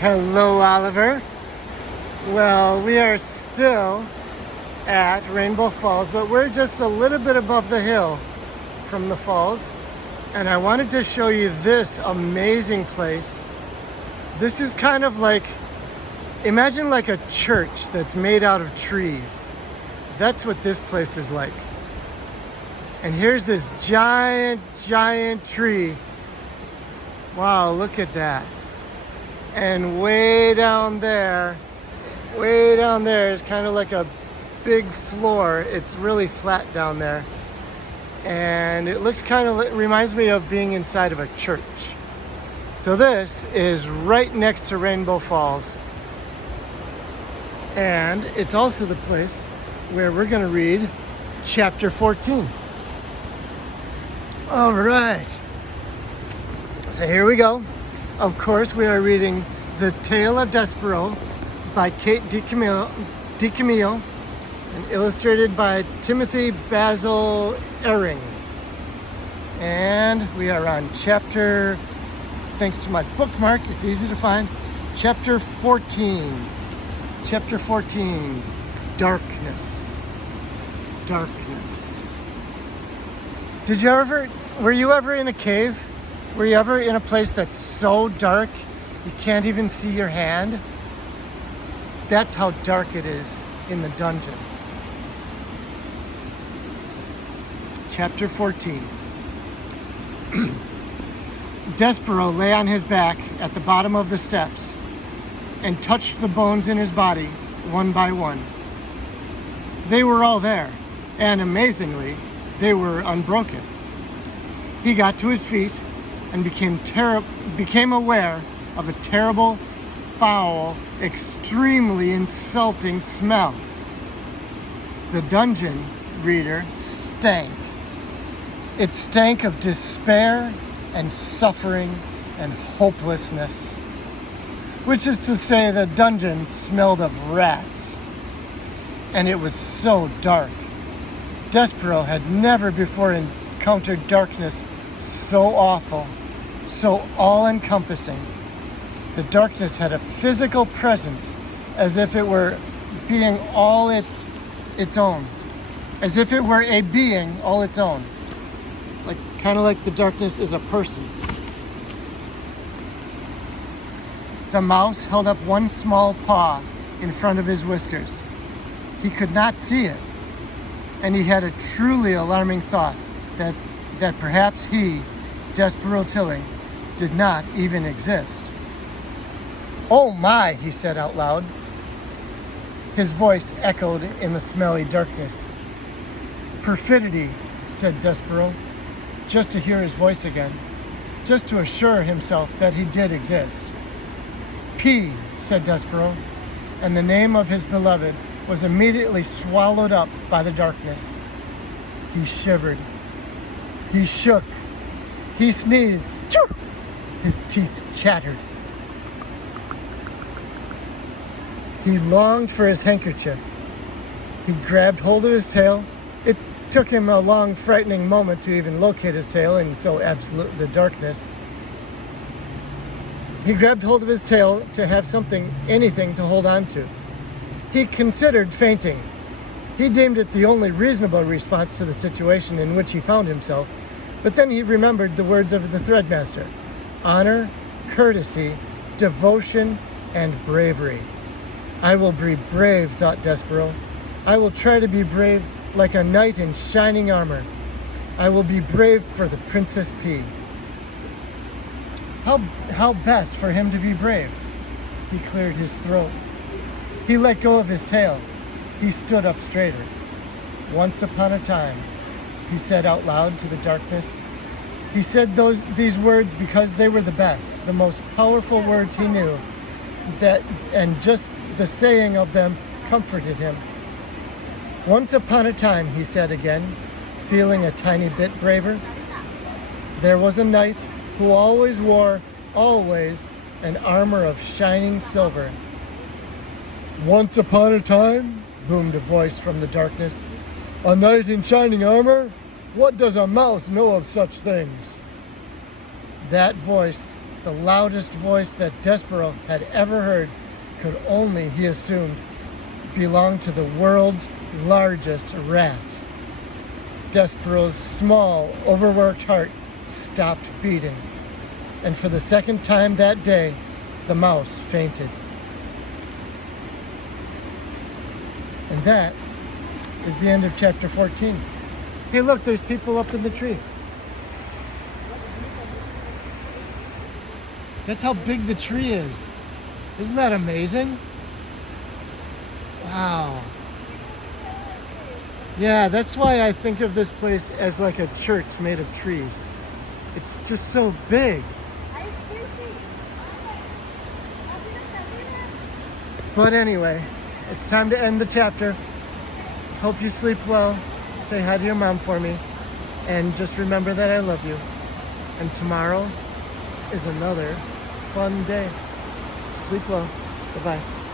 Hello, Oliver. Well, we are still at Rainbow Falls, but we're just a little bit above the hill from the falls. And I wanted to show you this amazing place. This is kind of like, imagine like a church that's made out of trees. That's what this place is like. And here's this giant tree. Wow, look at that. And way down there is kind of like a big floor. It's really flat down there. And it looks kind of, reminds me of being inside of a church. So this is right next to Rainbow Falls. And it's also the place where we're going to read chapter 14. All right. So here we go. Of course, we are reading The Tale of Despereaux by Kate DiCamillo and illustrated by Timothy Basil Ehring. And we are on chapter, thanks to my bookmark, it's easy to find, chapter 14. Chapter 14, Darkness. Darkness. Were you ever in a cave? Were you ever in a place that's so dark you can't even see your hand? That's how dark it is in the dungeon. Chapter 14. Despereaux lay on his back at the bottom of the steps and touched the bones in his body one by one. They were all there, and amazingly, they were unbroken. He got to his feet and became aware of a terrible, foul, extremely insulting smell. The dungeon, reader, stank. It stank of despair and suffering and hopelessness. Which is to say, the dungeon smelled of rats. And it was so dark. Despereaux had never before encountered darkness so awful, so all-encompassing. The darkness had a physical presence, as if it were being all its own. As if it were a being all its own. Kind of like the darkness is a person. The mouse held up one small paw in front of his whiskers. He could not see it, and he had a truly alarming thought that perhaps he, Despereaux Tilling, did not even exist. "Oh my," he said out loud. His voice echoed in the smelly darkness. "Perfidy," said Despereaux, just to hear his voice again, just to assure himself that he did exist. "P," said Despereaux, and the name of his beloved was immediately swallowed up by the darkness. He shivered. He shook. He sneezed. Choo! His teeth chattered. He longed for his handkerchief. He grabbed hold of his tail. It took him a long, frightening moment to even locate his tail in so absolute the darkness. He grabbed hold of his tail to have anything to hold on to. He considered fainting. He deemed it the only reasonable response to the situation in which he found himself, but then he remembered the words of the Threadmaster: honor, courtesy, devotion, and bravery. "I will be brave," thought Despereaux. "I will try to be brave like a knight in shining armor. I will be brave for the Princess P." How best for him to be brave? He cleared his throat. He let go of his tail. He stood up straighter. "Once upon a time," he said out loud to the darkness. He said these words because they were the best, the most powerful words he knew, and just the saying of them comforted him. "Once upon a time," he said again, feeling a tiny bit braver, "there was a knight who always wore an armor of shining silver." "Once upon a time," boomed a voice from the darkness. "A knight in shining armor? What does a mouse know of such things?" That voice The loudest voice that Despero had ever heard could only, he assumed, belong to the world's largest rat. Despero's small, overworked heart stopped beating. And for the second time that day, the mouse fainted. And that is the end of chapter 14. Hey, look, there's people up in the tree. That's how big the tree is. Isn't that amazing? Wow. Yeah, that's why I think of this place as like a church made of trees. It's just so big. But anyway, it's time to end the chapter. Hope you sleep well. Say hi to your mom for me. And just remember that I love you. And tomorrow is another fun day. Sleep well. Bye-bye.